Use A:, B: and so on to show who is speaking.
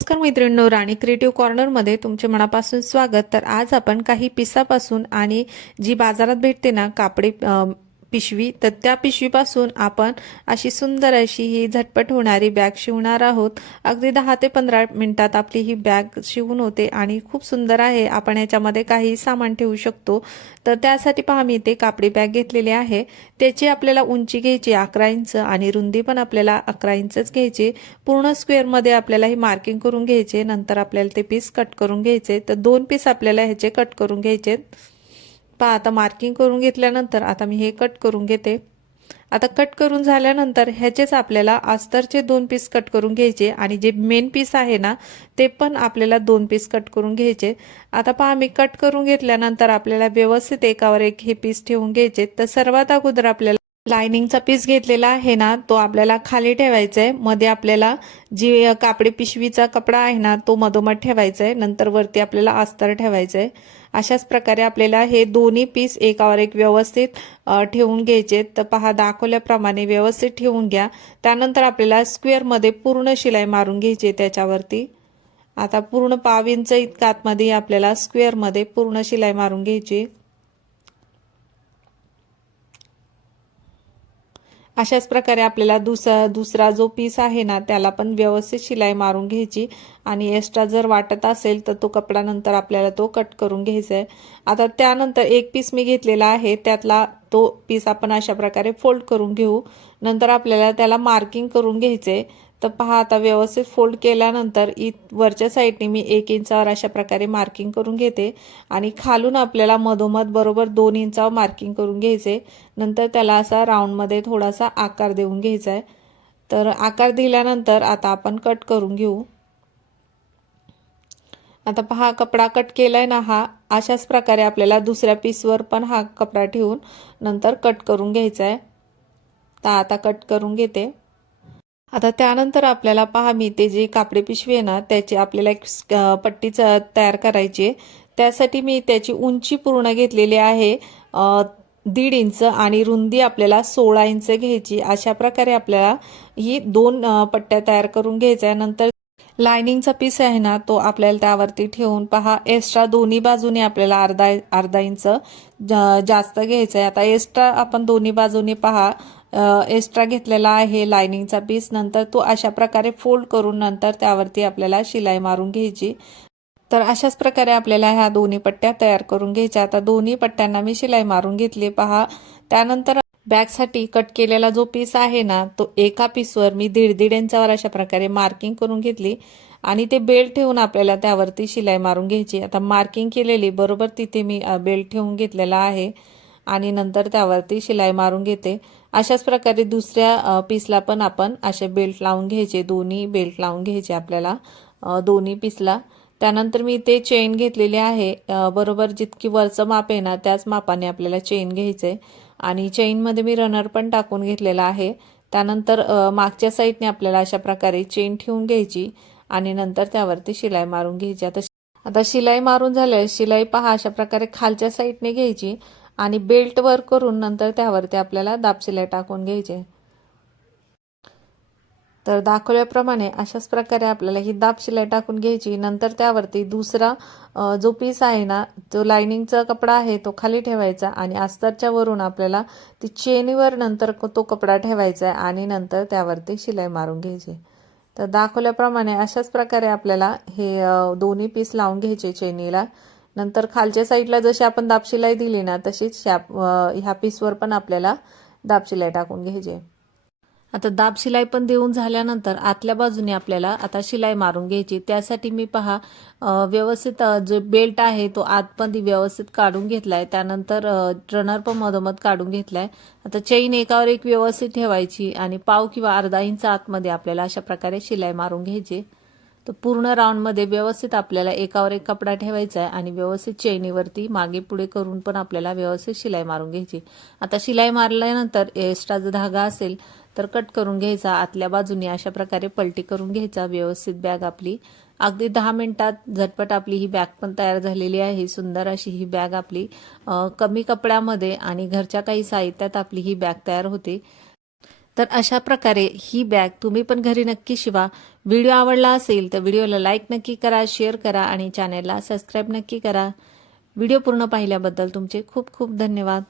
A: नमस्कार मैत्रिणींनो राणी क्रिएटिव्ह कॉर्नरमध्ये तुमचे मनापासून स्वागत. तर आज आपण काही पिसापासून आणि जी बाजारात भेटते ना कापडी पिशवी तर त्या पिशवीपासून आपण अशी सुंदर अशी ही झटपट होणारी बॅग शिवणार आहोत. अगदी दहा ते पंधरा मिनिटात आपली ही बॅग शिवून होते आणि खूप सुंदर आहे. आपण याच्यामध्ये काही सामान ठेवू शकतो. तर त्यासाठी पहा मी ते कापडी बॅग घेतलेली आहे. त्याची आपल्याला उंची घ्यायची अकरा इंच आणि रुंदी पण आपल्याला अकरा इंचच घ्यायची. पूर्ण स्क्वेअरमध्ये आपल्याला ही मार्किंग करून घ्यायचे. नंतर आपल्याला ते पीस कट करून घ्यायचे. तर दोन पीस आपल्याला ह्याचे कट करून घ्यायचे. पहा आता मार्किंग करून घेतल्यानंतर आता मी हे कट करून घेते. आता कट करून झाल्यानंतर ह्याचेच आपल्याला अस्तरचे दोन पीस कट करून घ्यायचे आणि जे मेन पीस आहे ना ते पण आपल्याला दोन पीस कट करून घ्यायचे. आता पहा मी कट करून घेतल्यानंतर आपल्याला व्यवस्थित एकावर एक हे पीस ठेवून घ्यायचे. तर सर्वात अगोदर आपल्याला लायनिंगचा पीस घेतलेला आहे ना तो आपल्याला खाली ठेवायचा आहे मध्ये आपल्याला जी कापडी पिशवीचा कपडा आहे ना तो मधोमध ठेवायचा आहे नंतर वरती आपल्याला अस्तर ठेवायचा आहे अशाच प्रकारे आपल्याला हे दोन्ही पीस एकावर एक व्यवस्थित ठेवून घ्यायचे तर पहा दाखवल्याप्रमाणे व्यवस्थित ठेवून घ्या. त्यानंतर आपल्याला स्क्वेअरमध्ये पूर्ण शिलाई मारून घ्यायची आहे त्याच्यावरती. आता पूर्ण पाव इंच इतका आतमध्ये आपल्याला स्क्वेअरमध्ये पूर्ण शिलाई मारून घ्यायची. अशाच प्रकारे आपल्याला दुसरा दुसरा जो पीस आहे ना त्याला पण व्यवस्थित शिलाई मारून घ्यायची. आणि एक्स्ट्रा जर वाटत असेल तर तो कपडा नंतर आपल्याला तो कट करून घ्यायचा आहे आता त्यानंतर एक पीस मी घेतलेला आहे त्यातला तो पीस आपण अशा प्रकारे फोल्ड करून घेऊ. नंतर आपल्याला त्याला मार्किंग करून घ्यायचे तर पहा आता व्यवस्थित फोल्ड केल्यानंतर इ वरच्या साईडने मी एक इंचावर अशा प्रकारे मार्किंग करून घेते. आणि खालून आपल्याला मधोमध बरोबर दोन इंचावर मार्किंग करून घ्यायचे. नंतर त्याला असा राऊंडमध्ये थोडासा आकार देऊन घ्यायचा आहे. तर आकार दिल्यानंतर आता आपण कट करून घेऊ. आता पहा कपडा कट केलाय ना हा अशाच प्रकारे आपल्याला दुसऱ्या पीसवर पण हा कपडा ठेवून नंतर कट करून घ्यायचा आहे. तर आता कट करून घेते. आता त्यानंतर आपल्याला पहा मी ते जे कापडी पिशवी आहे ना त्याची आपल्याला एक पट्टी तयार करायची आहे. त्यासाठी मी त्याची उंची पूर्ण घेतलेली आहे दीड इंच आणि रुंदी आपल्याला सोळा इंच घ्यायची. अशा प्रकारे आपल्याला ही दोन पट्ट्या तयार करून घ्यायच्या आहे नंतर लायनिंगचा पीस आहे ना तो आपल्याला त्यावरती ठेवून पहा एक्स्ट्रा दोन्ही बाजूने आपल्याला अर्धा अर्धा इंच जास्त घ्यायचं आहे. आता एक्स्ट्रा आपण दोन्ही बाजूने पहा एक्स्ट्रा घेतलेला आहे लायनिंगचा पीस नंतर तो अशा प्रकारे फोल्ड करून नंतर त्यावरती आपल्याला शिलाई मारून घ्यायची. तर अशाच प्रकारे आपल्याला ह्या दोन्ही पट्ट्या तयार करून घ्यायच्या. आता दोन्ही पट्ट्यांना मी शिलाई मारून घेतली. पहा त्यानंतर बॅगसाठी कट केलेला जो पीस आहे ना तो एका पीसवर मी दीड दीड इंचावर अशा प्रकारे मार्किंग करून घेतली. आणि ते बेल्ट ठेवून आपल्याला त्यावरती शिलाई मारून घ्यायची. आता मार्किंग केलेली बरोबर तिथे मी बेल्ट ठेवून घेतलेला आहे. आणि नंतर त्यावरती शिलाई मारून घेते. अशाच प्रकारे दुसऱ्या पीसला पण आपण असे बेल्ट लावून घ्यायचे. दोन्ही बेल्ट लावून घ्यायचे आपल्याला दोन्ही पीसला त्यानंतर मी ते चेन घेतलेली आहे. बरोबर जितकी वरचं माप आहे ना त्याच मापाने आपल्याला चेन घ्यायचं. आहे आणि चेनमध्ये मी रनर पण टाकून घेतलेला आहे. त्यानंतर मागच्या साईडने आपल्याला अशा प्रकारे चेन ठेवून घ्यायची आणि नंतर त्यावरती शिलाई मारून घ्यायची. आता आता शिलाई मारून झाल्यास शिलाई पहा अशा प्रकारे खालच्या साईडने घ्यायची. आणि बेल्ट वर करून नंतर त्यावरती आपल्याला दाब शिलाई टाकून घ्यायचे. तर दाखवल्याप्रमाणे अशाच प्रकारे आपल्याला ही दाब शिलाई टाकून घ्यायची. नंतर त्यावरती दुसरा जो पीस आहे ना जो लायनिंगचा कपडा आहे तो खाली ठेवायचा आणि अस्तरच्या वरून आपल्याला ती चेनीवर नंतर तो कपडा ठेवायचा आहे आणि नंतर त्यावरती शिलाई मारून घ्यायची. तर दाखवल्याप्रमाणे अशाच प्रकारे आपल्याला हे दोन्ही पीस लावून घ्यायचे चेनीला. नंतर खालच्या साईडला जशी आपण दापशिलाई दिली ना तशीच शॅप ह्या पीसवर पण आपल्याला दापशिलाई टाकून घ्यायची आता दाब शिलाई पण देऊन झाल्यानंतर आतल्या बाजूने आपल्याला आता शिलाई मारून घ्यायची. त्यासाठी मी पहा व्यवस्थित जो बेल्ट आहे तो आतमध्ये व्यवस्थित काढून घेतलाय. त्यानंतर रनर पण मधोमध काढून घेतलाय. आता चेन एकावर एक व्यवस्थित ठेवायची आणि पाव किंवा अर्धा इंच आतमध्ये आपल्याला अशा प्रकारे शिलाई मारून घ्यायची. तर पूर्ण राऊंडमध्ये व्यवस्थित आपल्याला एकावर एक कपडा ठेवायचा आहे आणि व्यवस्थित चेनीवरती मागे पुढे करून पण आपल्याला व्यवस्थित शिलाई मारून घ्यायची. आता शिलाई मारल्यानंतर एक्स्ट्रा जर धागा असेल तर कट करून घ्यायचा. आतल्या बाजूने अशा प्रकारे पलटी करून घ्यायचा. व्यवस्थित बॅग आपली. अगदी दहा मिनिटात झटपट आपली ही बॅग पण तयार झालेली आहे. सुंदर अशी ही बॅग आपली कमी कपड्यामध्ये आणि घरच्या काही साहित्यात आपली ही बॅग तयार होते. तर अशा प्रकारे ही बॅग तुम्ही पण घरी नक्की शिवा. व्हिडिओ आवडला असेल तर व्हिडिओला लाईक नक्की करा शेअर करा आणि चॅनेलला सबस्क्राईब नक्की करा. व्हिडिओ पूर्ण पाहिल्याबद्दल तुमचे खूप खूप धन्यवाद.